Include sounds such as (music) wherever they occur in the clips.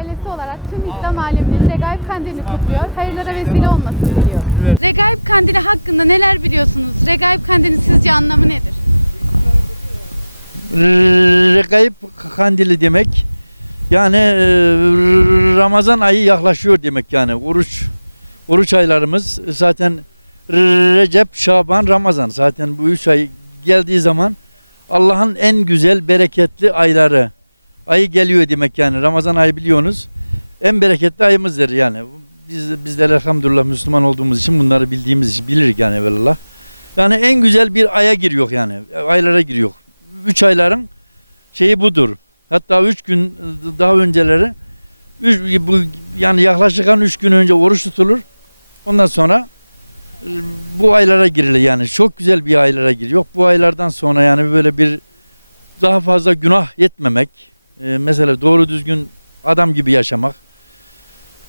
ailesi olarak tüm İslam aleminin Regaib Kandilini kutluyor. Hayırlara vesile olmasını diliyor. Regaib Kandili hakkında neler biliyorsunuz? Regaib Kandili sizce anlamı nedir? Regaib kandili demek yani e, Ramazan ayı yaklaşıyor demek yani oruç oruç aylarımız zaten Recep, Şaban, Ramazan zaten bu üç ay geldiği zaman Allah'ın en güzel bereketli ayları ayı geliyor demek yani Ramazan ayı biliyorsunuz en bereketli ayımızdır yani biz bizler elhamdülillah Müslüman olduğumuz için bunları bildiğimiz için biliriz yani evvelallah. Yani en güzel bir aya giriyor yani aylara giriyor. Üç ayların şeyi budur. Hatta üç gün daha önceleri üç, bu yani yaklaşık üç gün önce oruç tutulur. Ondan sonra bu aylara girilir yani. Çok güzel bir aylara giriyor. Bu aylardan sonra yani böyle bir daha fazla günah yetmemek. E, mesela doğru düzgün adam gibi yaşamak.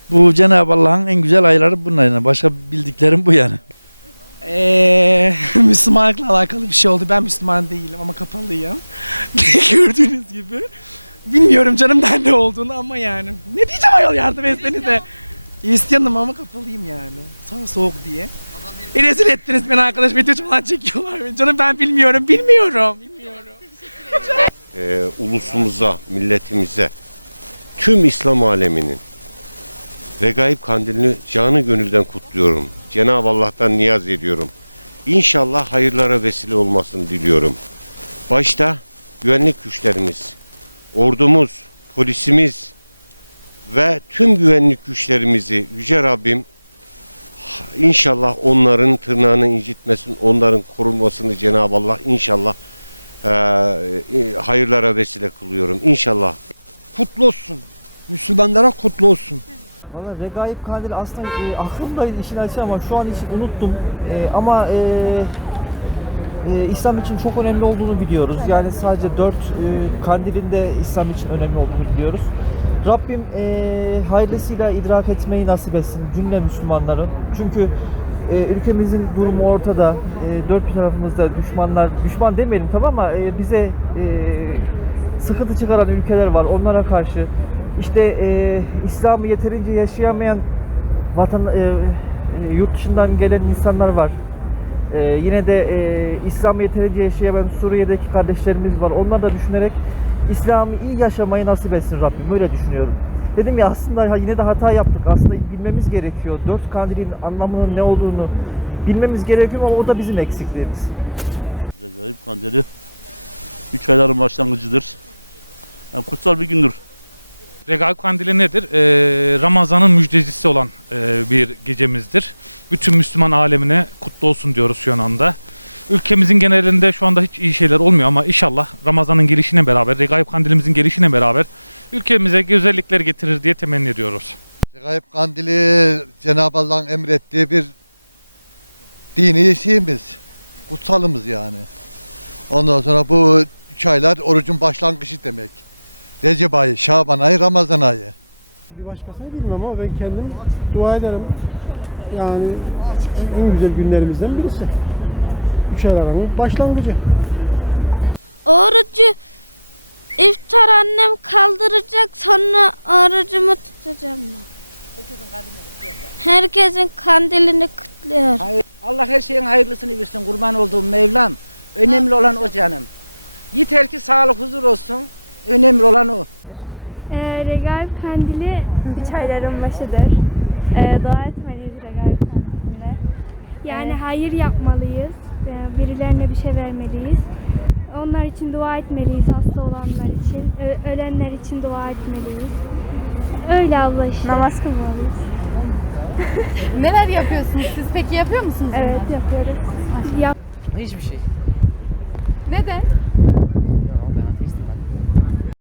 Bu Cenab-ı Allah'ın en güzel ayları bunlar yani. Başka bildiklerim bu yani. Ee, (laughs) Müslümanlıkla alakalı bir şey oldu. Ben Müslüman değilim ama kapalıyım. (laughs) Gördüğünüz gibi. Bilmiyorum canım ben ne olduğunu ama yani. Ne diyeceğim ayol yardım etsenize. Hristiyanım ama kapalıyım yani. Soğuk soğuk diye. E rezil ettiniz beni arkadaş video falan çekiyorlar. Canım ben bilmiyorum, bilmiyorum. E, ulusumuza, milletimize, tüm İslam aleminin Regaib Kandilini canı gönülden kutluyorum. Cenab-ı Allah'tan niyaz ediyorum. İnşallah hayırlara vesile olmasını diliyorum. Başta güvenlik güçlerimiz, ordumuz, polisimiz ve tüm güvenlik güçlerimizi Yüce Rabbim inşallah onların tırnağını incitmesin, onların korunmasını Cenab-ı Allah inşallah eee, hayırlara vesile kılıyorum. İnşallah kutlu olsun. Müslümanlara kutlu olsun. Valla Regaib Kandili aslında e, aklımdaydı işin açığı ama şu an için unuttum. E, ama e, e, İslam için çok önemli olduğunu biliyoruz. Yani sadece dört e, kandilin de İslam için önemli olduğunu biliyoruz. Rabbim e, hayırlısıyla idrak etmeyi nasip etsin cümle Müslümanların. Çünkü e, ülkemizin durumu ortada. E, dört bir tarafımızda düşmanlar, düşman demeyelim tamam ama e, bize e, sıkıntı çıkaran ülkeler var. Onlara karşı işte e, İslam'ı yeterince yaşayamayan vatan e, e, yurt dışından gelen insanlar var. E, yine de e, İslam'ı yeterince yaşayamayan Suriye'deki kardeşlerimiz var. Onları da düşünerek İslam'ı iyi yaşamayı nasip etsin Rabbim. Öyle düşünüyorum. Dedim ya aslında yine de hata yaptık. Aslında bilmemiz gerekiyor. Dört kandilin anlamının ne olduğunu bilmemiz gerekiyor ama o da bizim eksikliğimiz. Regaib Kandili 3 ayların başlangıcıdır. Yani kutsal bir gündür. Regaib Kandili nedir? Ee, Ramazan'ın müjdecisi olan e, bir gecemizdir. Bütün Müslüman alemine kutlu olsun diyoruz şu anda. Ülkemizin genelinde şu anda hiç iyi şeyler olmuyor ama inşallah Ramazan'ın gelişine beraber, Regaib Kandilimizin gelişine beraber ülkemize güzellikler getirir diye temenni ediyoruz. Regaib Kandili Cenab-ı Allah'ın emrettiği bir dini şeyimiz, kutsalımız yani. Ondan sonra bu üç aylar orucun başlangıcı demek. Recep ayı, Şaban ayı, Ramazan ayı. Bir başkasını bilmem ama ben kendim dua ederim. Yani en güzel günlerimizden birisi. Aranın başlangıcı. Orucu iftar annem kaldıracak sonra orucumu tutacağım. Herkesin kandilini kutluyor. Allah her şeyin hayırlısını versin kurban olduğum Mevlam. Önemli olan o canım. Yeter ki sağlık huzur olsun. Önemli olan o. Ee, Regaib kandili üç ayların başıdır. Ee, dua etmeliyiz Regaib kandilinde. Yani hayır yapmalıyız. Ee, birilerine bir şey vermeliyiz. Onlar için dua etmeliyiz hasta olanlar için. Ölenler için dua etmeliyiz. Öyle abla işte. Namaz kılmalıyız. (laughs) Neler yapıyorsunuz siz? Peki yapıyor musunuz? Evet yapıyoruz. Yap Hiçbir şey. Neden?